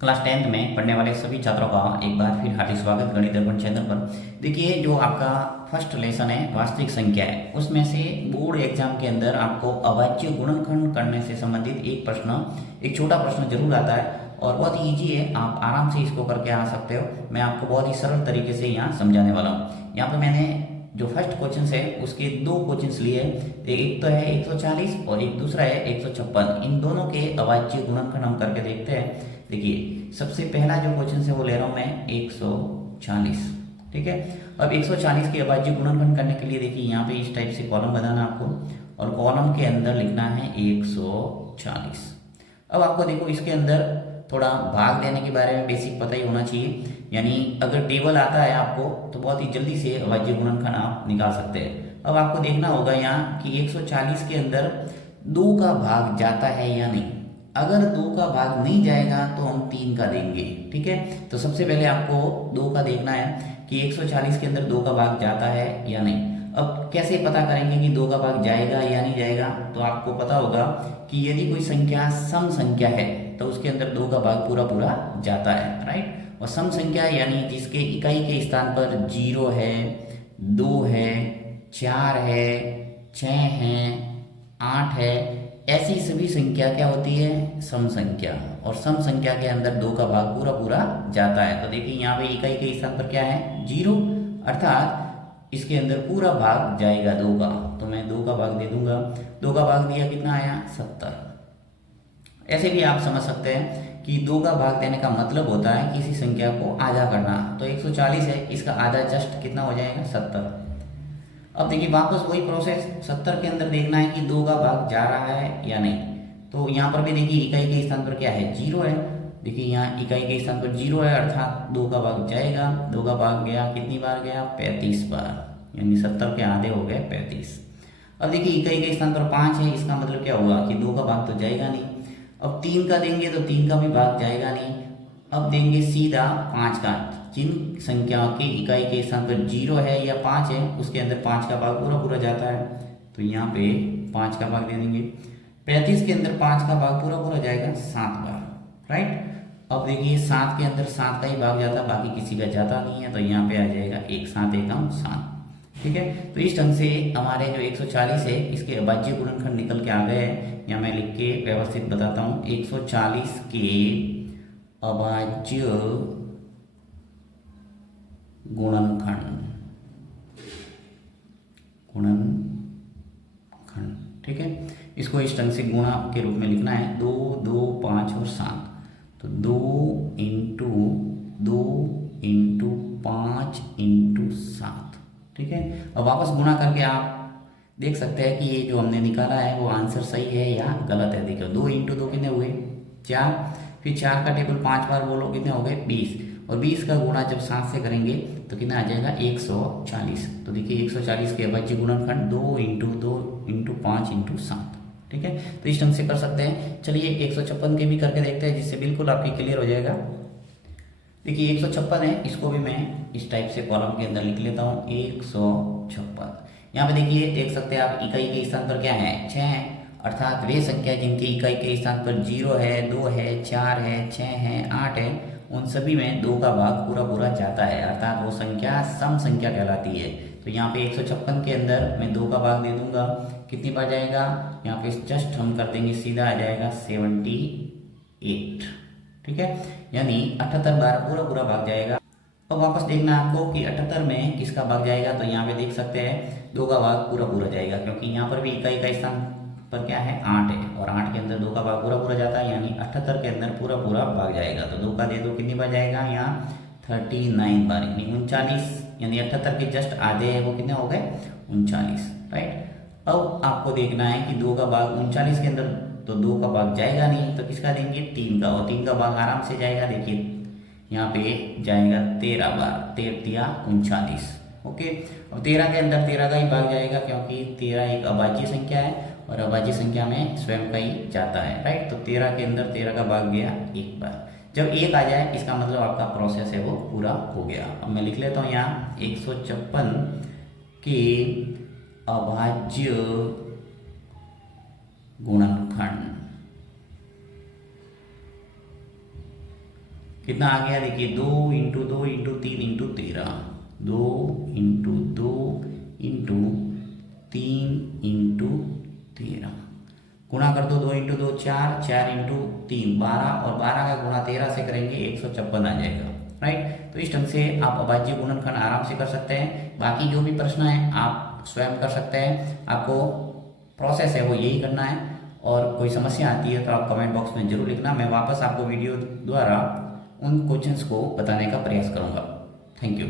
Class 10th में पढ़ने वाले सभी छात्रों का एक बार फिर हार्दिक स्वागत गणित दर्पण चैनल पर। देखिए, जो आपका फर्स्ट लेसन है वास्तविक संख्या है, उसमें से बोर्ड एग्जाम के अंदर आपको अभाज्य गुणनखंड करने से संबंधित एक छोटा प्रश्न जरूर आता है और बहुत ही ईजी है। आप आराम से इसको करके आ सकते हो। मैं आपको बहुत ही सरल तरीके से यहाँ समझाने वाला हूँ। यहाँ पर मैंने जो फर्स्ट क्वेश्चन है उसके दो क्वेश्चंस लिए हैं। एक तो है 140 और एक दूसरा है 156। इन दोनों के अभाज्य गुणनखंड हम करके देखते हैं। देखिए, सबसे पहला जो क्वेश्चन है वो ले रहा हूं मैं 140। ठीक है। अब 140 के अभाज्य गुणनखंड करने के लिए देखिए यहाँ पे इस टाइप से कॉलम बनाना आपको और कॉलम के अंदर लिखना है 140। अब आपको देखो इसके अंदर थोड़ा भाग देने के बारे में बेसिक पता ही होना चाहिए। यानी अगर टेबल आता है आपको तो बहुत ही जल्दी से अभाज्य गुणनखंड आप निकाल सकते हैं। अब आपको देखना होगा यहाँ कि 140 के अंदर 2 का भाग जाता है या नहीं। अगर 2 का भाग नहीं जाएगा तो हम 3 का देंगे। ठीक है। तो सबसे पहले आपको 2 का देखना है कि 140 के अंदर 2 का भाग जाता है या नहीं। अब कैसे पता करेंगे कि 2 का भाग जाएगा या नहीं जाएगा? तो आपको पता होगा कि यदि कोई संख्या सम संख्या है तो उसके अंदर 2 का भाग पूरा पूरा जाता है, राइट। और सम संख्या यानी जिसके इकाई के स्थान पर 0 है, 2 है, 4 है, 6 है, 8 है, ऐसी सभी संख्या क्या होती है? सम संख्या। और सम संख्या के अंदर 2 का भाग पूरा पूरा जाता है। तो देखिए यहाँ पे इकाई के स्थान पर क्या है? 0, अर्थात इसके अंदर पूरा भाग जाएगा 2 का। तो मैं 2 का भाग दे दूंगा। 2 का भाग दिया, कितना आया? 70। ऐसे भी आप समझ सकते हैं कि 2 का भाग देने का मतलब होता है किसी संख्या को आधा करना। तो 140 है, इसका आधा जस्ट कितना हो जाएगा? 70। अब देखिए वापस वही प्रोसेस 70 के अंदर देखना है कि 2 का भाग जा रहा है या नहीं। तो यहाँ पर भी देखिए इकाई के स्थान पर क्या है? 0 है। देखिए यहाँ इकाई के स्थान पर 0 है, अर्थात 2 का भाग जाएगा। 2 का भाग गया, कितनी बार गया? 35 बार। यानी 70 के आधे हो गए 35। अब देखिए इकाई के स्थान पर 5 है, इसका मतलब क्या हुआ कि 2 का भाग तो जाएगा नहीं। अब 3 का देंगे तो 3 का भी भाग जाएगा नहीं। अब देंगे सीधा 5 का। जिन संख्याओं की इकाई के स्थान पर 0 है या 5 है उसके अंदर 5 का भाग पूरा पूरा जाता है। तो यहाँ पे 5 का भाग दे देंगे। 35 के अंदर 5 का भाग पूरा पूरा जाएगा 7 बार, राइट। अब देखिए 7 के अंदर 7 का ही भाग जाता है, बाकी किसी का जाता नहीं है। तो यहाँ पे आ जाएगा 1 7 एकम 7। ठीक है। तो इस ढंग से हमारे जो 140 है इसके अभाज्य गुणनखंड निकल के आ गए हैं। या मैं लिख के व्यवस्थित बताता हूँ। 140 के अभाज्य गुणनखंड, ठीक है। इसको इस ढंग से गुणा के रूप में लिखना है। 2 2 5 और 7। तो 2 इंटू 2 इंटू 5 इंटू 7। ठीक है। अब वापस गुणा करके आप देख सकते हैं कि ये जो हमने निकाला है वो आंसर सही है या गलत है। देखो 2 इंटू 2 कितने हुए? 4। फिर 4 का टेबल 5 बार बोलो, कितने हो गए? 20। और 20 का गुणा जब 7 से करेंगे तो कितना आ जाएगा? 140। तो देखिए 140 के अभाज्य गुणनखंड 2 इंटू 2 इंटू 5 इंटू 7। ठीक है। तो इस ढंग से कर सकते हैं। चलिए 156 के भी करके देखते हैं जिससे बिल्कुल आपकी क्लियर हो जाएगा। देखिए 156 है, इसको भी मैं इस टाइप से कॉलम के अंदर लिख लेता हूँ 156। यहाँ पे देखिए देख सकते हैं आप इकाई के स्थान पर क्या है? 6 है, अर्थात वे संख्या जिनकी इकाई के स्थान पर 0 है, 2 है, 4 है, 6 है, 8 है, उन सभी में 2 का भाग पूरा पूरा जाता है, अर्थात वो संख्या सम संख्या कहलाती है। तो यहाँ पे 156 के अंदर मैं 2 का भाग दे दूंगा। कितनी बार जाएगा? यहाँ पे जस्ट हम कर देंगे, सीधा आ जाएगा 78। ठीक है। यानी 78 बार पूरा पूरा भाग जाएगा। अब वापस देखना है आपको कि 78 में किसका भाग जाएगा। तो यहाँ पे देख सकते हैं 2 का भाग पूरा पूरा जाएगा, क्योंकि यहाँ पर भी इकाई का स्थान पर क्या है? 8 है, और 8 के अंदर 2 का भाग पूरा पूरा जाता है। यानी 78 के अंदर पूरा पूरा भाग जाएगा। तो 2 का दे दो, कितनी बार जाएगा? यहाँ 39 बार, यानी 39। यानी 78 के जस्ट आधे है, वो कितने हो गए? 39, राइट। अब आपको देखना है कि 2 का भाग 39 के अंदर तो 2 का भाग जाएगा नहीं, तो किसका देंगे? 3 का। और 3 का भाग आराम से जाएगा। देखिए यहाँ पे जाएगा 13 बार, 13 39। ओके। अब 13 के अंदर 13 का ही भाग जाएगा, क्योंकि 13 एक अभाज्य संख्या है और अभाज्य संख्या में स्वयं का ही जाता है, राइट। तो 13 के अंदर 13 का भाग गया 1 बार। जब 1 आ जाए इसका मतलब आपका प्रोसेस है वो पूरा हो गया। अब मैं लिख लेता हूँ यहाँ 156 के अभाज्य गुणनखंड। कितना आ गया देखिए, 2 × 2 × 3 × 13, 2 × 2 × 3 × 13 गुणा कर दो, 2 × 2 4, 4 × 3 12 और 12 का गुणा 13 से करेंगे 156 आ जाएगा। राइट, तो इस ढंग से आप अभाज्य गुणनखंड आराम से कर सकते हैं। बाकी जो भी प्रश्न है आप स्वयं कर सकते हैं, आपको प्रोसेस है वो यही करना है। और कोई समस्या आती है तो आप कमेंट बॉक्स में जरूर लिखना, मैं वापस आपको वीडियो द्वारा उन क्वेश्चंस को बताने का प्रयास करूंगा। Thank you.